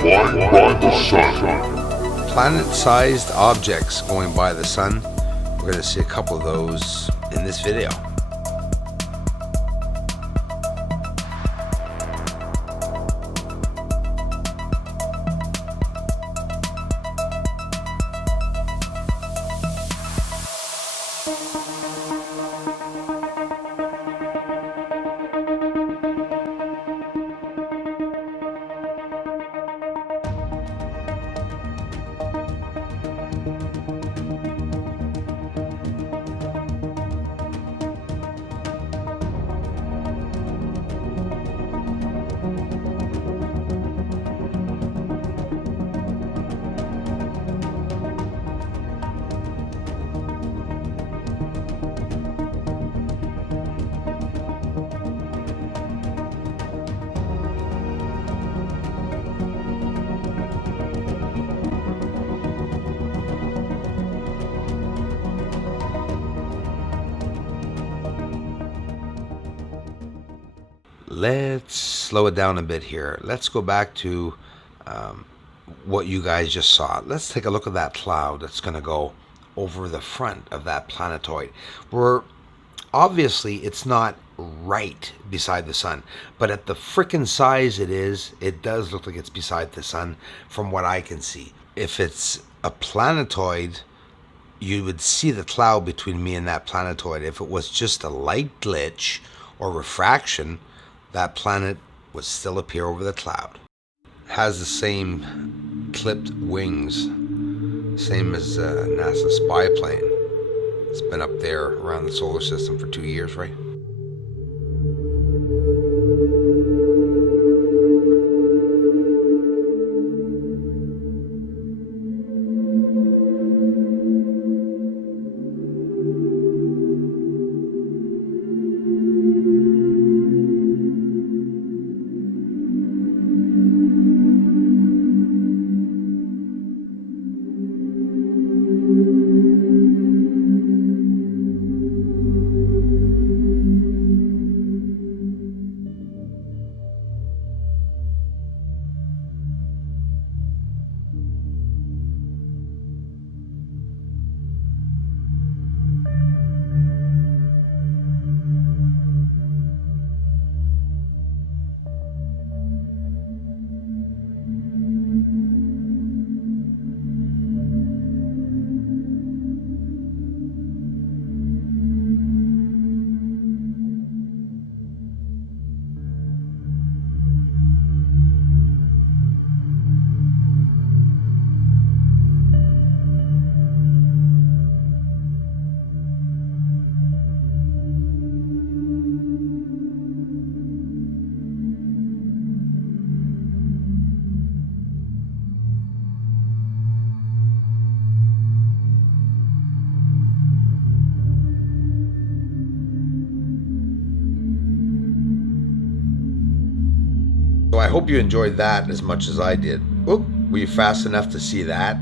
flying by the sun. Planet-sized objects going by the sun. We're going to see a couple of those in this video. Let's slow it down a bit here. Let's go back to what you guys just saw. Let's take a look at that cloud that's going to go over the front of that planetoid. Where obviously it's not right beside the sun, but at the frickin' size it is, it does look like it's beside the sun from what I can see. If it's a planetoid, you would see the cloud between me and that planetoid. If it was just a light glitch or refraction, that planet would still appear over the cloud. Has the same clipped wings, same as NASA spy plane. It's been up there around the solar system for 2 years, right? So I hope you enjoyed that as much as I did. Oop, were you fast enough to see that?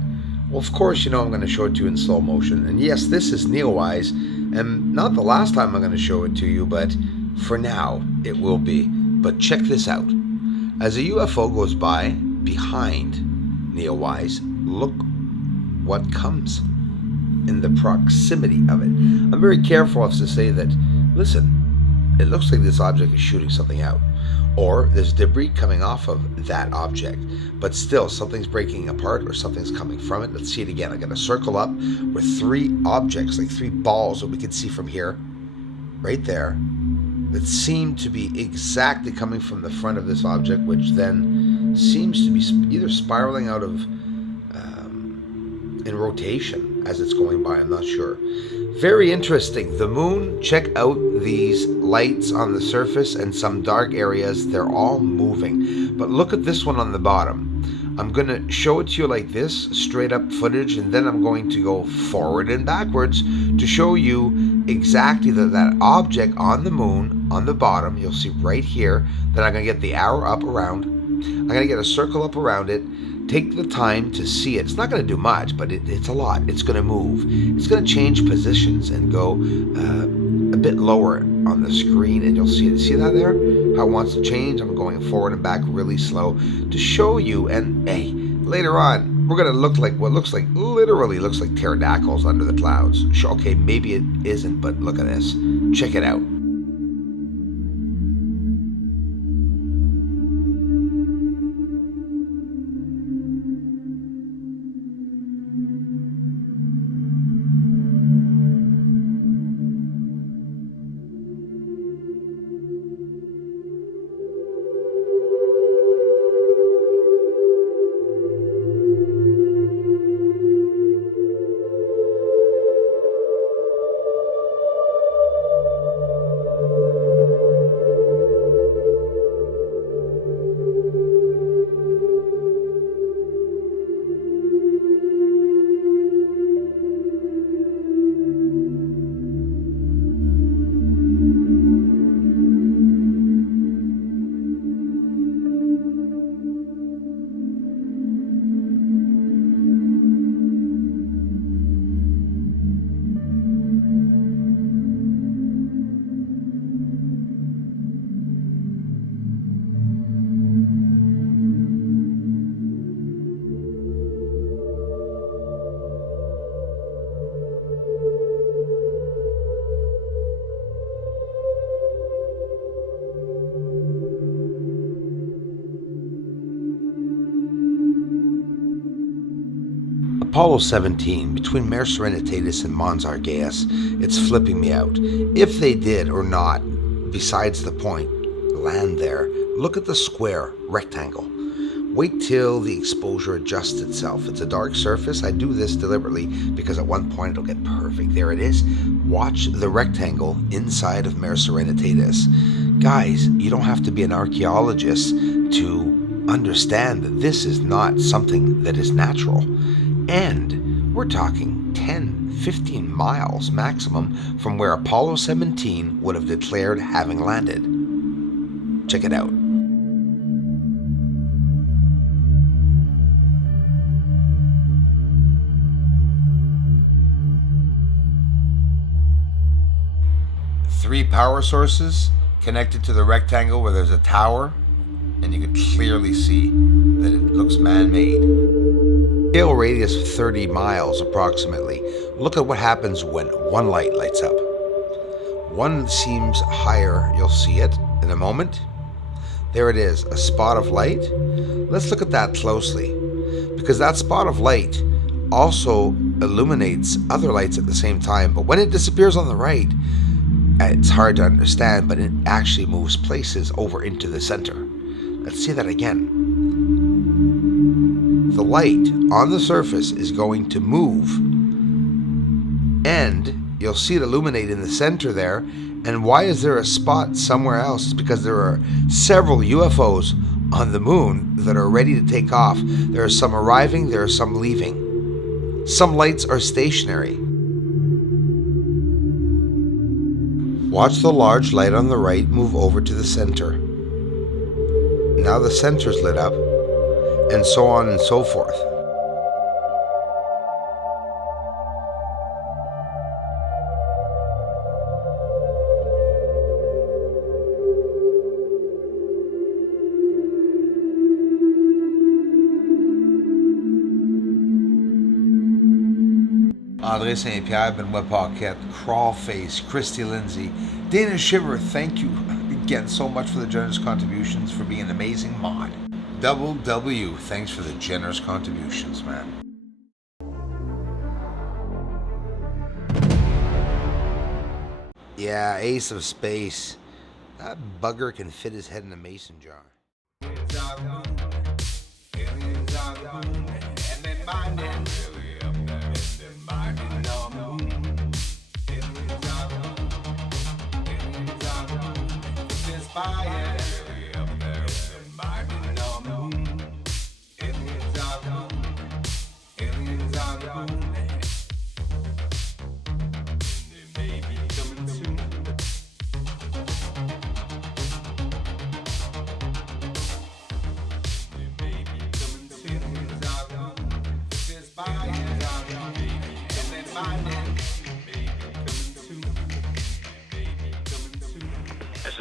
Well, of course, you know I'm going to show it to you in slow motion. And yes, this is Neowise, and not the last time I'm going to show it to you, but for now, it will be. But check this out. As a UFO goes by behind Neowise, look what comes in the proximity of it. I'm very careful as to say that, listen, it looks like this object is shooting something out. Or there's debris coming off of that object, but still something's breaking apart or something's coming from it. Let's see it again. I got a circle up with 3 objects, like 3 balls that we can see from here, right there, that seem to be exactly coming from the front of this object, which then seems to be either spiraling out of in rotation as it's going by. I'm not sure. Very interesting. The moon, check out these lights on the surface and some dark areas. They're all moving. But look at this one on the bottom. I'm going to show it to you like this, straight up footage, and then I'm going to go forward and backwards to show you exactly that object on the moon, on the bottom, you'll see right here. Then I'm going to get the arrow up around. I'm going to get a circle up around it. Take the time to see it. It's not going to do much, but it's a lot. It's going to move. It's going to change positions and go a bit lower on the screen and you'll see it. See that there? How it wants to change? I'm going forward and back really slow to show you. And hey, later on, we're going to look like what literally looks like pterodactyls under the clouds. Okay, maybe it isn't, but look at this. Check it out. Apollo 17, between Mare Serenitatis and Mons Argaeus, it's flipping me out. If they did or not, besides the point, land there, look at the square rectangle. Wait till the exposure adjusts itself. It's a dark surface. I do this deliberately because at one point it'll get perfect. There it is. Watch the rectangle inside of Mare Serenitatis. Guys, you don't have to be an archaeologist to understand that this is not something that is natural. And we're talking 10, 15 miles maximum from where Apollo 17 would have declared having landed. Check it out. Three power sources connected to the rectangle where there's a tower, and you can clearly see that it looks man-made. Scale radius of 30 miles approximately. Look at what happens when one light lights up. One seems higher, you'll see it in a moment. There it is, a spot of light. Let's look at that closely, because that spot of light also illuminates other lights at the same time, but when it disappears on the right, it's hard to understand, but it actually moves places over into the center. Let's see that again. The light on the surface is going to move, and you'll see it illuminate in the center there. And why is there a spot somewhere else? It's because there are several UFOs on the moon that are ready to take off. There are some arriving, there are some leaving. Some lights are stationary. Watch the large light on the right move over to the center. Now the center's lit up, and so on and so forth. André St. Pierre, Benoit Paquette, Crawlface, Christy Lindsay, Dana Shiver, thank you again so much for the generous contributions, for being an amazing mod. Double W, thanks for the generous contributions, man. Yeah, Ace of Space. That bugger can fit his head in a mason jar.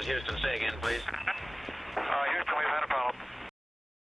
Houston, say again, please.